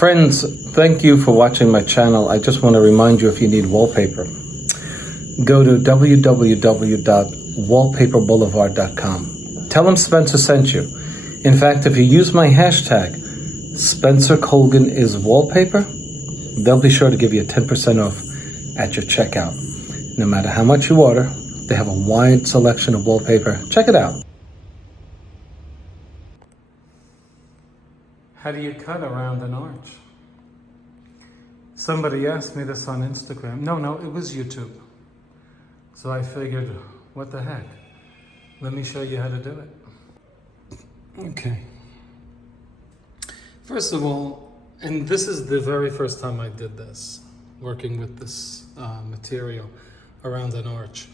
Friends, thank you for watching my channel. I just want to remind you, if you need wallpaper, go to www.wallpaperboulevard.com. Tell them Spencer sent you. In fact, if you use my hashtag, Spencer Colgan is wallpaper, they'll be sure to give you 10% off at your checkout. No matter how much you order, they have a wide selection of wallpaper. Check it out. How do you cut around an arch? Somebody asked me this on Instagram. No, it was YouTube. So I figured, what the heck? Let me show you how to do it. Okay. First of all, and this is the very first time I did this, working with this material around an arch.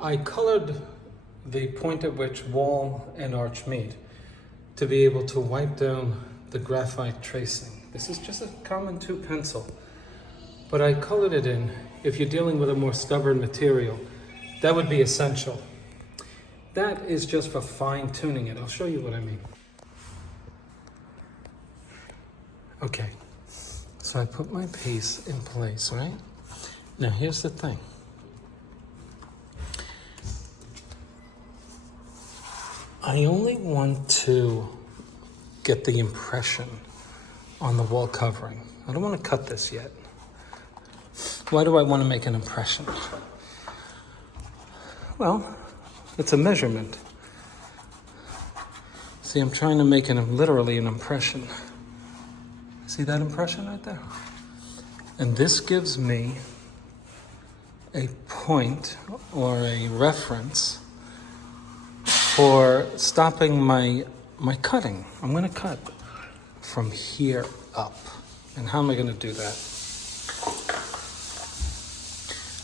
I colored the point at which wall and arch meet to be able to wipe down the graphite tracing. This is just a common 2 pencil, but I colored it in. If you're dealing with a more stubborn material, that would be essential. That is just for fine tuning it. I'll show you what I mean. Okay, so I put my piece in place, right? Now here's the thing. I only want to get the impression on the wall covering. I don't want to cut this yet. Why do I want to make an impression? Well, it's a measurement. See, I'm trying to make literally an impression. See that impression right there? And this gives me a point or a reference for stopping my cutting. I'm going to cut from here up. And how am I going to do that?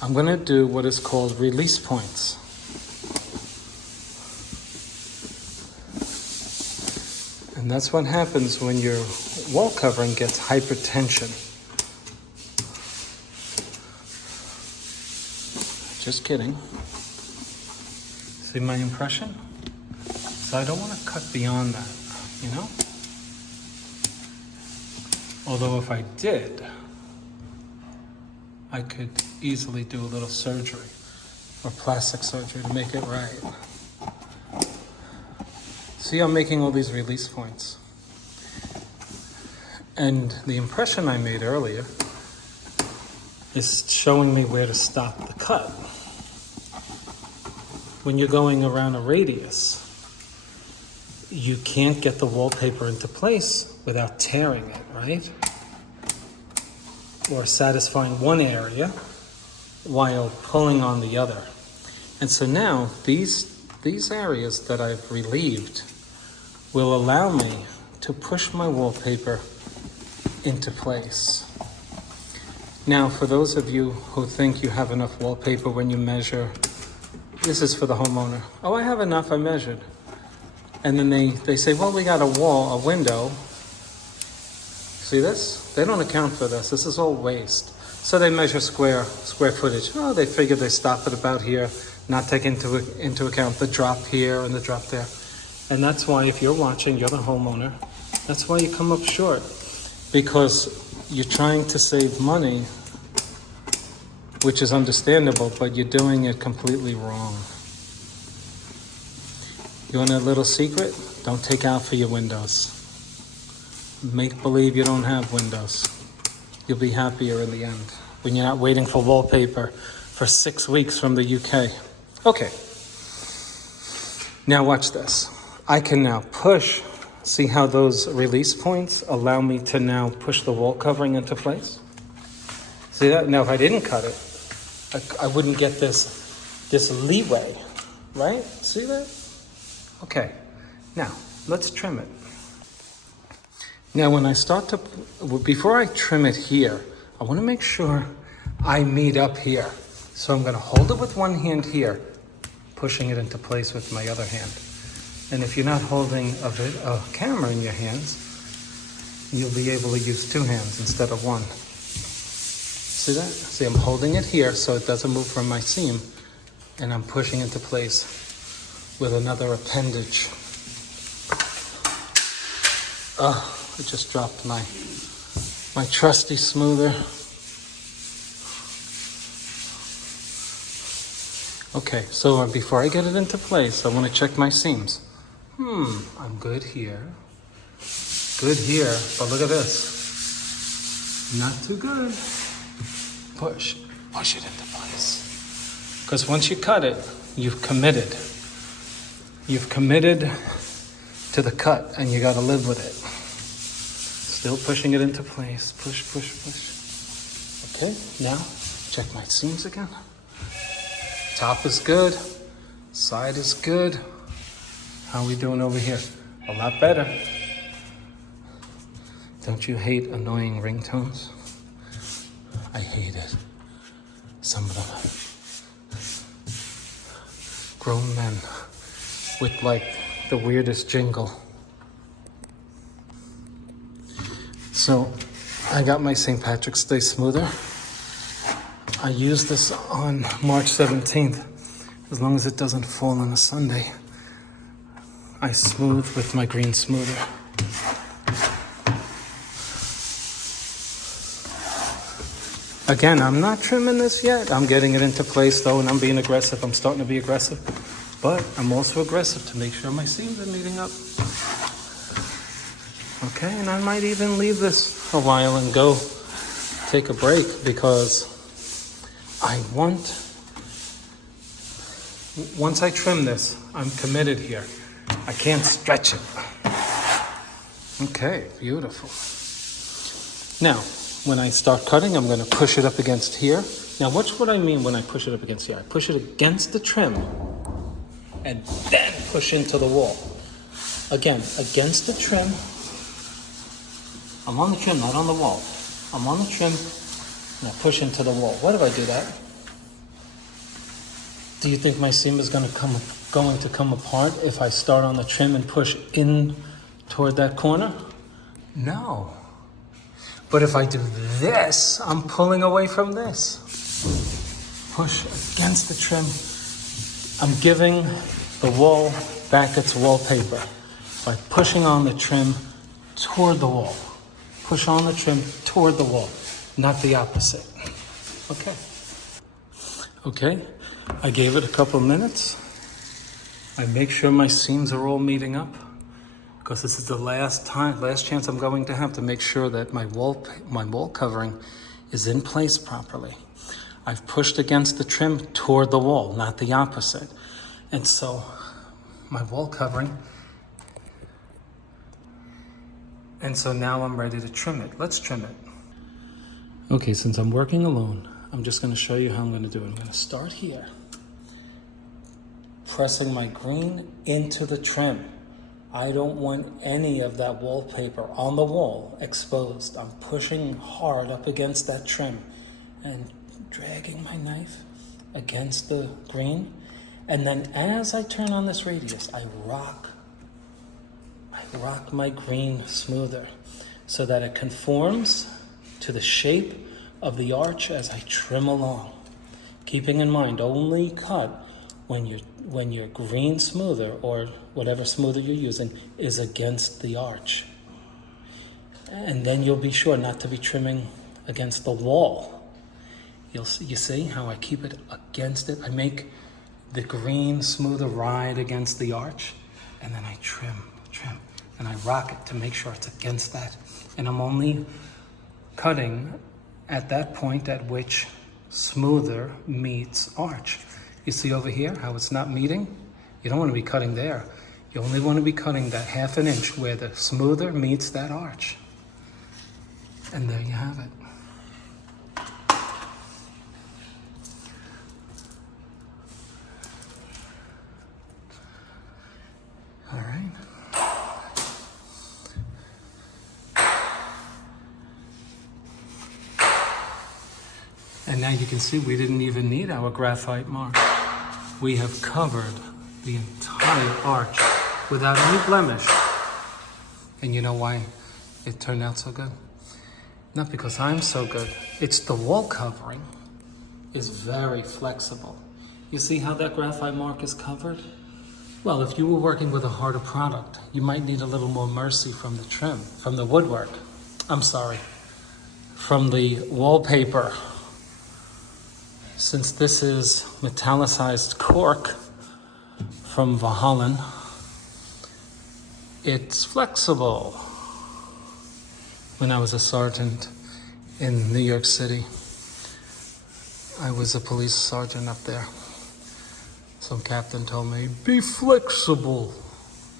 I'm going to do what is called release points. And that's what happens when your wall covering gets hypertension. Just kidding. See my impression? So I don't want to cut beyond that, you know? Although if I did, I could easily do a little surgery or plastic surgery to make it right. See, I'm making all these release points. And the impression I made earlier is showing me where to stop the cut. When you're going around a radius, you can't get the wallpaper into place without tearing it, right? Or satisfying one area while pulling on the other. And so now these areas that I've relieved will allow me to push my wallpaper into place. Now, for those of you who think you have enough wallpaper when you measure, this is for the homeowner. Oh, I have enough, I measured. And then they say, well, we got a window. See this? They don't account for this. This is all waste. So they measure square footage. Oh, they figure they stop at about here, not take into account the drop here and the drop there. And that's why, if you're watching, you're the homeowner, that's why you come up short. Because you're trying to save money, which is understandable, but you're doing it completely wrong. You want a little secret? Don't take out for your windows. Make believe you don't have windows. You'll be happier in the end when you're not waiting for wallpaper for 6 weeks from the UK. Okay. Now watch this. I can now push. See how those release points allow me to now push the wall covering into place? See that? Now if I didn't cut it, I wouldn't get this leeway, right? See that? Okay, now let's trim it. Now when I before I trim it here, I want to make sure I meet up here. So I'm going to hold it with one hand here, pushing it into place with my other hand. And if you're not holding a camera in your hands, you'll be able to use 2 hands instead of 1. See that? See, I'm holding it here so it doesn't move from my seam, and I'm pushing into place with another appendage. Oh, I just dropped my My trusty smoother. Okay, so before I get it into place, I want to check my seams. I'm good here. Good here, but look at this. Not too good. Push it into place. Because once you cut it, you've committed. You've committed to the cut, and you got to live with it. Still pushing it into place. Push, push, push. Okay, now check my seams again. Top is good. Side is good. How are we doing over here? A lot better. Don't you hate annoying ringtones? I hate it. Some of them. Grown men with like the weirdest jingle. So I got my St. Patrick's Day smoother. I used this on March 17th. As long as it doesn't fall on a Sunday, I smooth with my green smoother. Again, I'm not trimming this yet. I'm getting it into place though, and I'm being aggressive. I'm starting to be aggressive, but I'm also aggressive to make sure my seams are meeting up. Okay, and I might even leave this a while and go take a break because once I trim this, I'm committed here. I can't stretch it. Okay, beautiful. Now, when I start cutting, I'm going to push it up against here. Now, watch what I mean when I push it up against here. I push it against the trim and then push into the wall. Again, against the trim. I'm on the trim, not on the wall. I'm on the trim and I push into the wall. Why do I do that? Do you think my seam is going to come apart if I start on the trim and push in toward that corner? No. But if I do this, I'm pulling away from this. Push against the trim. I'm giving the wall back its wallpaper by pushing on the trim toward the wall. Push on the trim toward the wall, not the opposite. Okay, I gave it a couple of minutes. I make sure my seams are all meeting up because this is the last chance I'm going to have to make sure that my wall covering is in place properly. I've pushed against the trim toward the wall, not the opposite. And so my wall covering. And so now I'm ready to trim it. Let's trim it. Okay, since I'm working alone, I'm just going to show you how I'm going to do it. I'm going to start here, pressing my green into the trim. I don't want any of that wallpaper on the wall exposed. I'm pushing hard up against that trim and dragging my knife against the green. And then as I turn on this radius, I rock my green smoother so that it conforms to the shape of the arch as I trim along. Keeping in mind, only cut when your green smoother or whatever smoother you're using is against the arch. And then you'll be sure not to be trimming against the wall. You see how I keep it against it? I make the green smoother ride against the arch, and then I trim, and I rock it to make sure it's against that. And I'm only cutting at that point at which smoother meets arch. You see over here how it's not meeting? You don't want to be cutting there. You only want to be cutting that 1/2 inch where the smoother meets that arch. And there you have it. All right. And now you can see we didn't even need our graphite mark. We have covered the entire arch without any blemish. And you know why it turned out so good? Not because I'm so good. It's the wall covering is very flexible. You see how that graphite mark is covered? Well, if you were working with a harder product, you might need a little more mercy from the trim, from the woodwork. I'm sorry. from the wallpaper. Since this is metallicized cork from Vahallan, it's flexible. When I was a sergeant in New York City, I was a police sergeant up there. Some captain told me, be flexible,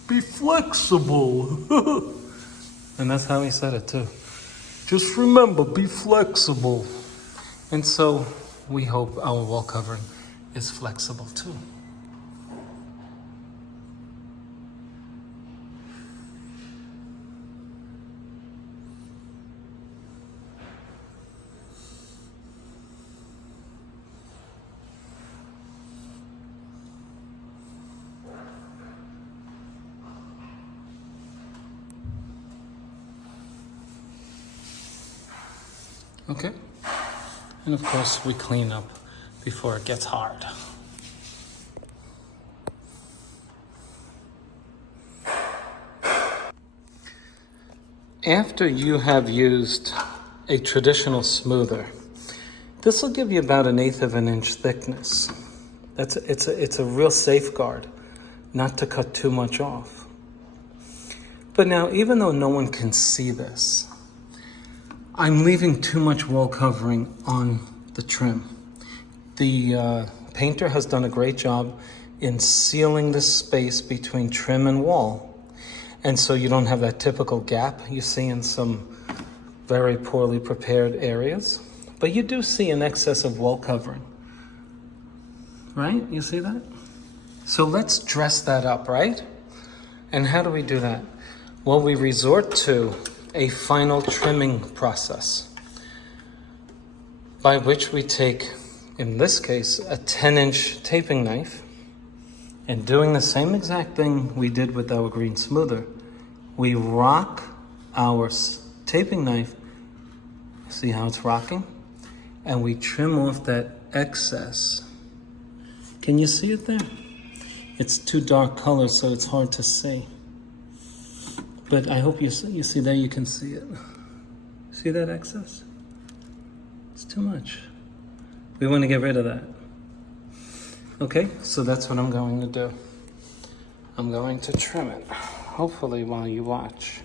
be flexible. And that's how he said it too. Just remember, be flexible. And so we hope our wall covering is flexible too. Okay, and of course we clean up before it gets hard. After you have used a traditional smoother, this will give you about 1/8 of an inch thickness. It's a real safeguard not to cut too much off. But now, even though no one can see this, I'm leaving too much wall covering on the trim. The painter has done a great job in sealing the space between trim and wall. And so you don't have that typical gap you see in some very poorly prepared areas. But you do see an excess of wall covering, right? You see that? So let's dress that up, right? And how do we do that? Well, we resort to a final trimming process by which we take, in this case, a 10-inch taping knife, and doing the same exact thing we did with our green smoother, we rock our taping knife, see how it's rocking? And we trim off that excess. Can you see it there? It's too dark color, so it's hard to see. But I hope you see there, you can see it. See that excess? It's too much. We want to get rid of that. Okay, so that's what I'm going to do. I'm going to trim it, hopefully while you watch.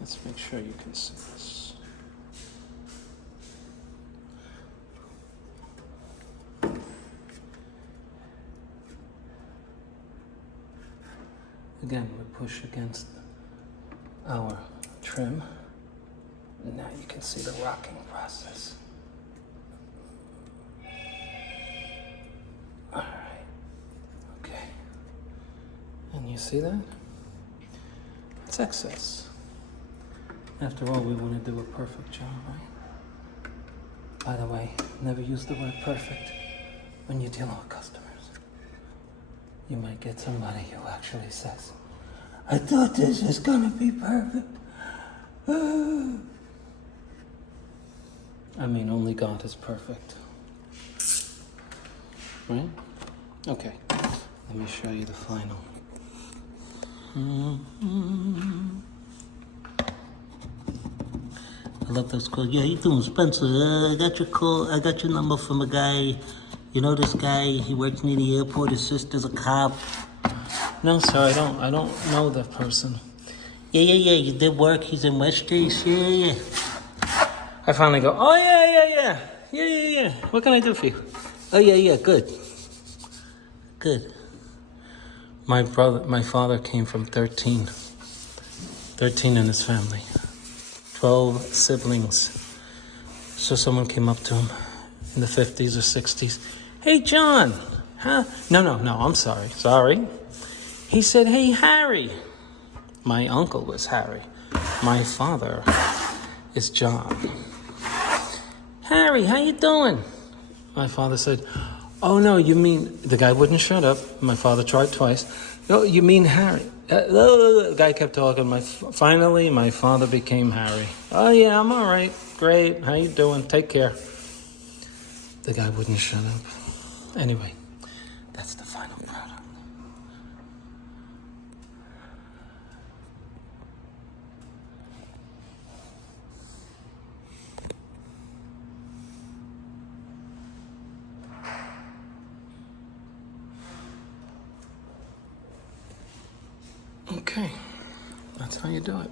Let's make sure you can see this. Again, we push against our trim. And now you can see the rocking process. All right, okay. And you see that? It's excess. After all, we want to do a perfect job, right? By the way, never use the word perfect when you're dealing with customers. You might get somebody who actually says, I thought this was gonna be perfect. I mean, only God is perfect. Right? Okay, let me show you the final. I love those calls. Yeah, how you doing, Spencer? I got your call. I got your number from a guy. You know this guy? He works near the airport. His sister's a cop. No, sir, I don't know that person. Yeah. You did work. He's in West East. Yeah. I finally go, oh, yeah. What can I do for you? Oh, yeah, good. My father came from 13 in his family. 12 siblings. So someone came up to him in the 50s or 60s. Hey, John. Huh? No, I'm sorry. He said, hey, Harry. My uncle was Harry. My father is John. Harry, how you doing? My father said, oh, no, you mean... The guy wouldn't shut up. My father tried twice. No, you mean Harry. The guy kept talking. Finally, my father became Harry. Oh, yeah, I'm all right. Great. How you doing? Take care. The guy wouldn't shut up. Anyway, that's the final product. Okay, that's how you do it.